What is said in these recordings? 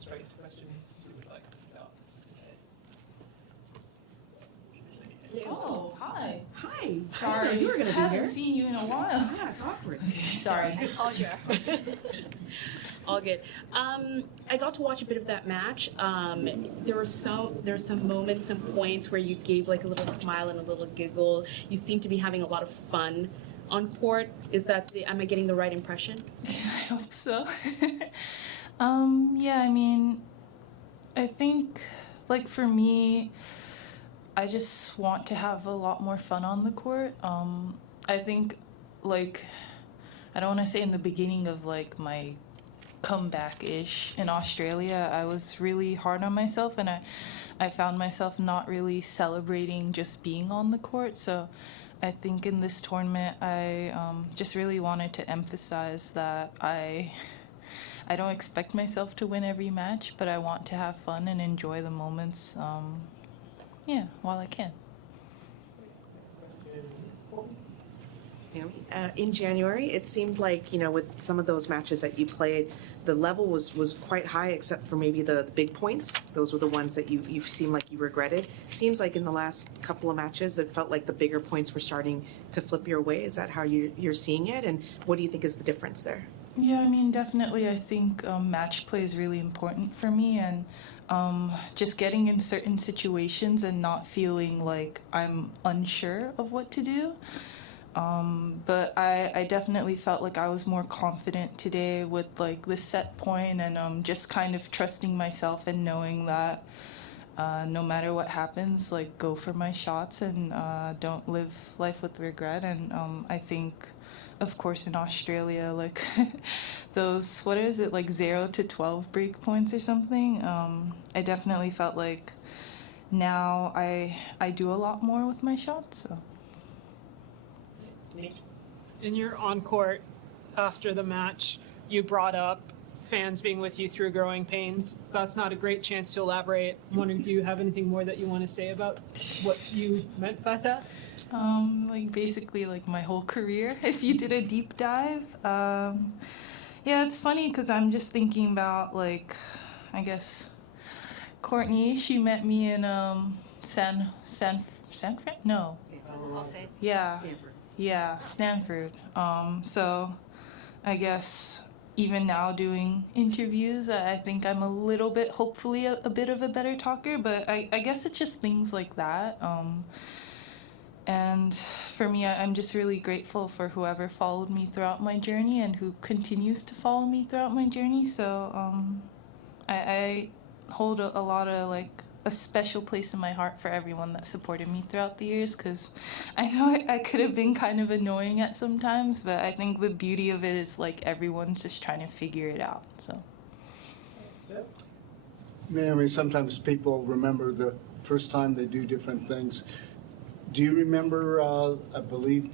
straight to questions. Who would like to start? Oh, hi. Hi. Sorry, You were going to be here. haven't seen you in a while. Yeah, it's awkward. Sorry. Oh, sure. All good. I got to watch a bit of that match. There were some moments, some points where you gave like a little smile and a little giggle. You seem to be having a lot of fun on court. Am I getting the right impression? I hope so. Yeah, I mean, I think, like, for me, I just want to have a lot more fun on the court. I think, like, I don't want to say in the beginning of, like, my comeback-ish in Australia, I was really hard on myself, and I found myself not really celebrating just being on the court. So I think in this tournament, I just really wanted to emphasize that I don't expect myself to win every match, but I want to have fun and enjoy the moments, while I can. In January, it seemed like, with some of those matches that you played, the level was quite high, except for maybe the big points. Those were the ones that you seemed like you regretted. Seems like in the last couple of matches, it felt like the bigger points were starting to flip your way. Is that how you're seeing it? And what do you think is the difference there? Yeah, I mean, definitely, I think match play is really important for me, and just getting in certain situations and not feeling like I'm unsure of what to do. But I definitely felt like I was more confident today with like the set point, and just kind of trusting myself and knowing that no matter what happens, like, go for my shots and don't live life with regret. And I think, of course, in Australia, like those, what is it, like 0 to 12 break points or something, I definitely felt like now I do a lot more with my shots. So. In your on-court after the match, you brought up fans being with you through growing pains. That's not a great chance to elaborate. I'm wondering, do you have anything more that you want to say about what you meant by that? Like basically like my whole career, if you did a deep dive. Yeah, it's funny because I'm just thinking about, like, I guess Courtney, she met me in Stanford? No. Yeah. Stanford. Yeah, Stanford. So I guess even now doing interviews, I think I'm a little bit, hopefully a bit of a better talker, but I guess it's just things like that. And for me, I'm just really grateful for whoever followed me throughout my journey and who continues to follow me throughout my journey. So I hold a lot of, like, a special place in my heart for everyone that supported me throughout the years, because I know I could have been kind of annoying at some times, but I think the beauty of it is, like, everyone's just trying to figure it out. So. Naomi, sometimes people remember the first time they do different things. Do you remember, I believe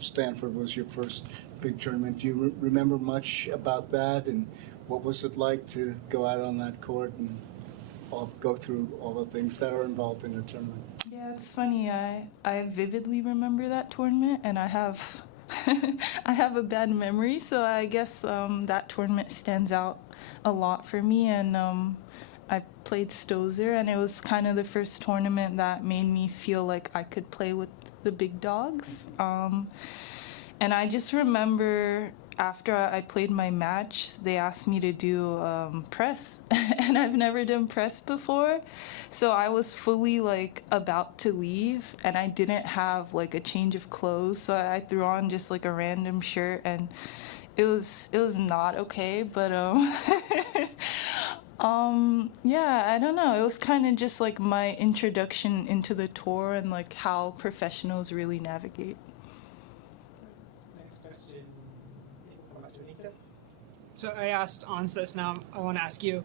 Stanford was your first big tournament. Do you remember much about that, and what was it like to go out on that court and go through all the things that are involved in a tournament? Yeah, it's funny. I vividly remember that tournament, and I have I have a bad memory, so I guess that tournament stands out a lot for me. And I played Stozer, and it was kind of the first tournament that made me feel like I could play with the big dogs. And I just remember after I played my match, they asked me to do press, and I've never done press before. So I was fully, like, about to leave, and I didn't have, like, a change of clothes, so I threw on just, like, a random shirt, and it was not okay, but yeah, I don't know. It was kind of just like my introduction into the tour and, like, how professionals really navigate. Next question. Come back to Anita. So I asked Ansys, now I want to ask you.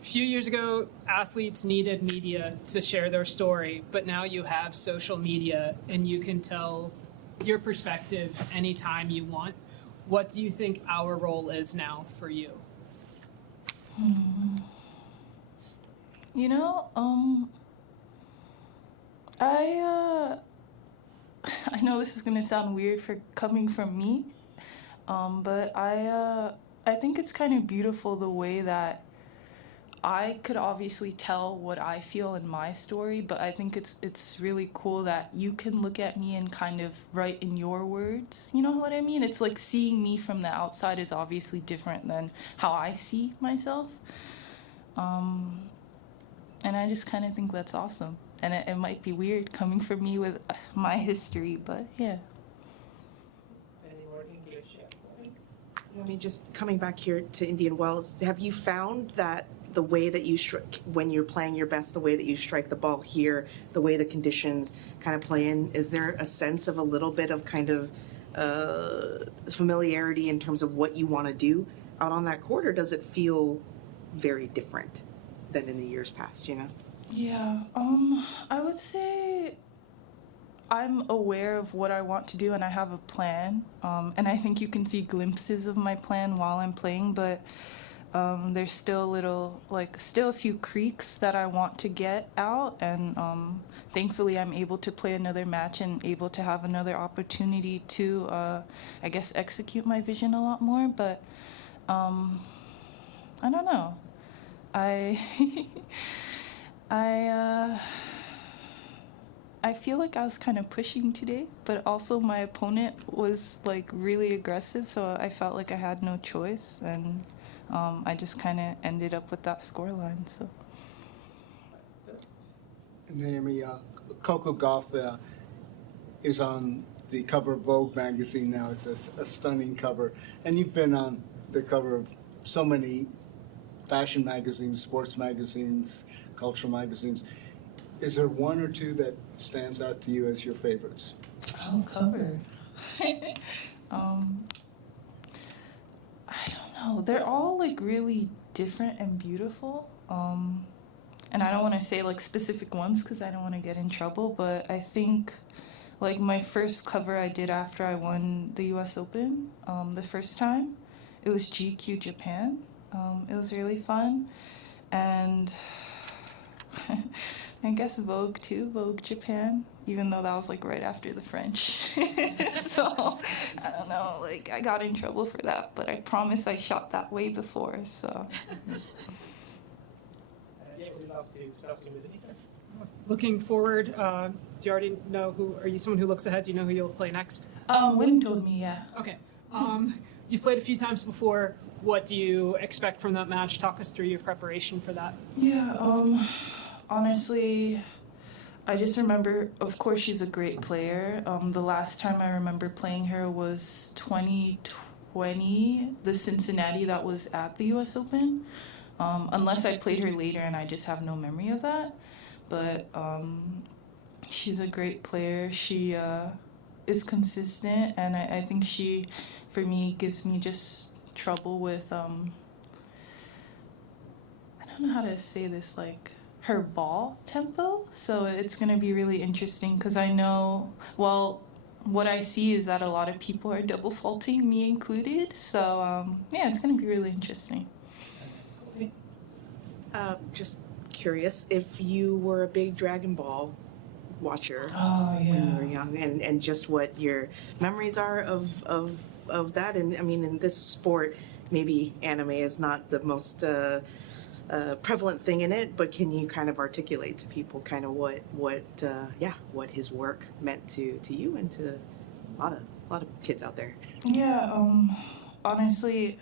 A few years ago, athletes needed media to share their story, but now you have social media and you can tell your perspective anytime you want. What do you think our role is now for you? You know, I know this is gonna sound weird for coming from me, but I I think it's kind of beautiful the way that I could obviously tell what I feel in my story, but I think it's really cool that you can look at me and kind of write in your words. You know what I mean? It's like seeing me from the outside is obviously different than how I see myself. And I just kind of think that's awesome. And it might be weird coming from me with my history, but yeah. Any more English? I mean, just coming back here to Indian Wells, have you found that the way that you when you're playing your best, the way that you strike the ball here, the way the conditions kind of play in, is there a sense of a little bit of kind of familiarity in terms of what you want to do out on that court, or does it feel very different than in the years past, you know? Yeah, I would say I'm aware of what I want to do and I have a plan. And I think you can see glimpses of my plan while I'm playing, but there's still still a few creaks that I want to get out. And thankfully I'm able to play another match and able to have another opportunity to, I guess, execute my vision a lot more. But I don't know. I feel like I was kind of pushing today, but also my opponent was like really aggressive, so I felt like I had no choice, and I just kind of ended up with that scoreline. So. Naomi, Coco Gauff is on the cover of Vogue magazine now. It's a stunning cover, and you've been on the cover of so many fashion magazines, sports magazines, cultural magazines. Is there one or two that stands out to you as your favorites? Oh, cover. I don't know. They're all like really different and beautiful. And I don't want to say like specific ones because I don't want to get in trouble, but I think like my first cover I did after I won the US Open the first time, it was GQ Japan. It was really fun. And I guess Vogue too, Vogue Japan, even though that was like right after the French. So I don't know, like I got in trouble for that, but I promise I shot that way before, so. Yeah, we'd love to start with Anita. Looking forward, do you already know are you someone who looks ahead? Do you know who you'll play next? Wim told me, yeah. Okay. You've played a few times before. What do you expect from that match? Talk us through your preparation for that. Yeah, honestly, I just remember, of course, she's a great player. The last time I remember playing her was 2020, the Cincinnati that was at the US Open. Unless I played her later and I just have no memory of that. But she's a great player. She is consistent, and I think she, for me, gives me just trouble with, I don't know how to say this, like, her ball tempo. So it's going to be really interesting because I know, well, what I see is that a lot of people are double faulting, me included. So yeah, it's going to be really interesting. Just curious, if you were a big Dragon Ball watcher Oh, when you were young, and just what your memories are of that. And I mean, in this sport, maybe anime is not the most prevalent thing in it, but can you kind of articulate to people kind of what his work meant to you and to a lot of kids out there? Yeah, honestly,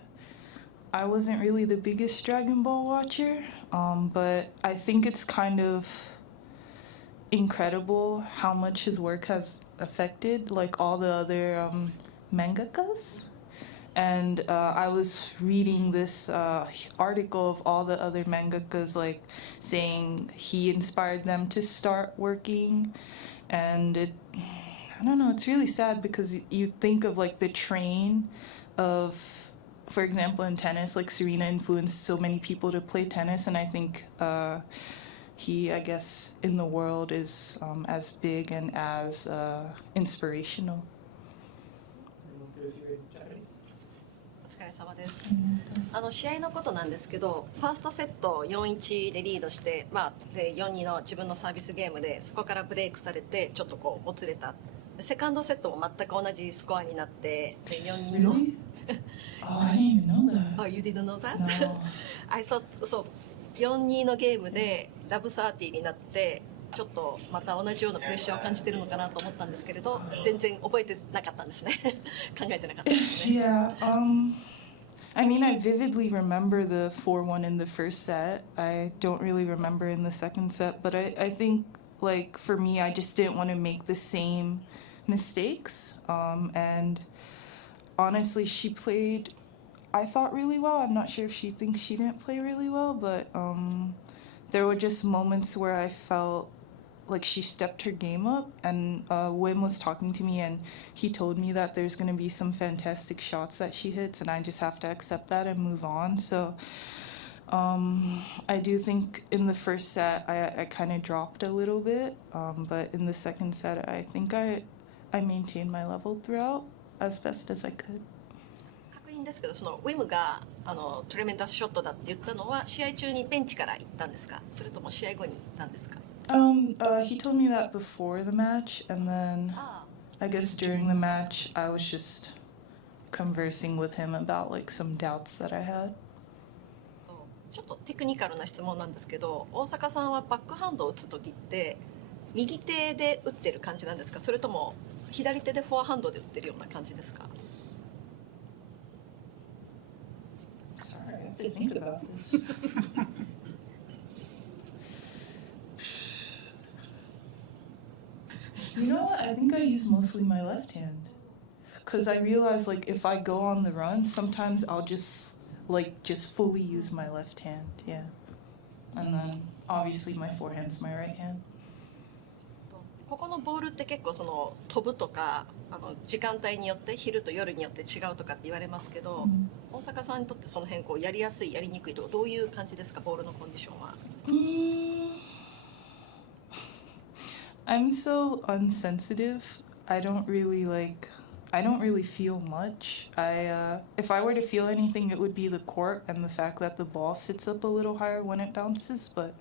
I wasn't really the biggest Dragon Ball watcher, but I think it's kind of incredible how much his work has affected like all the other mangakas. And I was reading this article of all the other mangakas like saying he inspired them to start working, and I don't know, it's really sad because you think of like the train of, for example, in tennis, like Serena influenced so many people to play tennis, and I think he, I guess, in the world is as big and as inspirational. お疲れ様です。試合のことなんですけど、ファーストセット 4-1 でリードして、で 4-2 の自分のサービスゲームでそこからブレイクされてちょっとこうもつれた。セカンドセットも全く同じスコアになって、で 4-2 の Really? Oh, I didn't even know that. Oh, you didn't know that? No. I thought そう4-2のゲームでラブサーティーになってちょっとまた同じようなプレッシャーを感じてるのかなと思ったんですけれど全然覚えてなかったんですね考えてなかったんですね Yeah, I mean, I vividly remember the 4-1 in the first set. I don't really remember in the second set, but I think, like, for me, I just didn't want to make the same mistakes. And honestly, she played, I thought, really well. I'm not sure if she thinks she didn't play really well, but there were just moments where I felt like she stepped her game up, and Wim was talking to me and he told me that there's going to be some fantastic shots that she hits and I just have to accept that and move on. So I do think in the first set I kind of dropped a little bit, but in the second set I think I maintained my level throughout as best as I could. 確認ですけどそのウィムがトレメンダスショットだって言ったのは試合中にベンチから行ったんですかそれとも試合後に行ったんですか He told me that before the match, and then あ I guess during the match I was just conversing with him about like some doubts that I had. あちょっとテクニカルな質問なんですけど大坂さんはバックハンドを打つ時って右手で打ってる感じなんですかそれとも左手でフォアハンドで打ってるような感じですか Sorry, I have to think about this. You know what? I think I use mostly my left hand. Because I realize, like, if I go on the run, sometimes I'll just fully use my left hand, yeah. And then, obviously, my forehand's my right hand. ここのボールって結構その飛ぶとか時間帯によって昼と夜によって違うとかって言われますけど、大坂さんにとってその辺こうやりやすいやりにくいとかどういう感じですかボールのコンディションは I'm so unsensitive. I don't really feel much. If I were to feel anything, it would be the court and the fact that the ball sits up a little higher when it bounces. But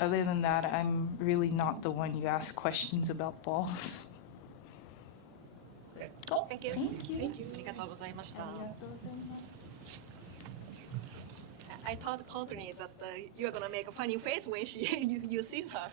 other than that, I'm really not the one you ask questions about balls. Cool. Thank you. Thank you. ありがとうございました I told Courtney that you are gonna make a funny face when you see her